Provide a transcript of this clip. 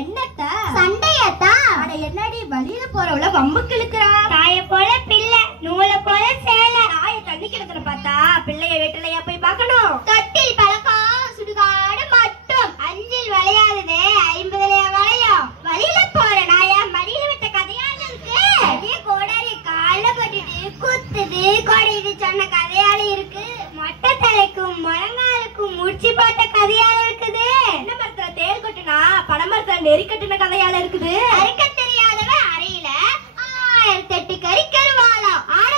என்னத்த சண்டையத்தா? அட என்னடி வழியில போறவள வம்புக்கு இழுக்கிறா? தாய போல பிள்ளை, நூல போல சேலை. தாய தண்ணி கிடத்துல பார்த்தா பிள்ளைய வீட்டுலயா போய் பார்க்கணும்? தொட்டில் பழக்கம் சுடுகாடு மட்டும். அஞ்சில் விளையாடுதே 50லயா வளையும். வழியில போற நாயா மடியில விட்ட கதையால இருக்கு. அதே கோடாரி கால பட்டுட்டு குத்துது கொடையுது சொன்ன கதையால இருக்கு. மொட்டை தலைக்கும் முழங்காலுக்கும் முடிச்சு போட்ட கதையால இருக்குது. என்ன மரத்துல தேல் கொட்டுனா பனைமரத்துல நெறி கட்டுன கதையால இருக்குது. அரைக்க தெரியாதவன் அறையில 1008 கறி கருவாளாம். ஆட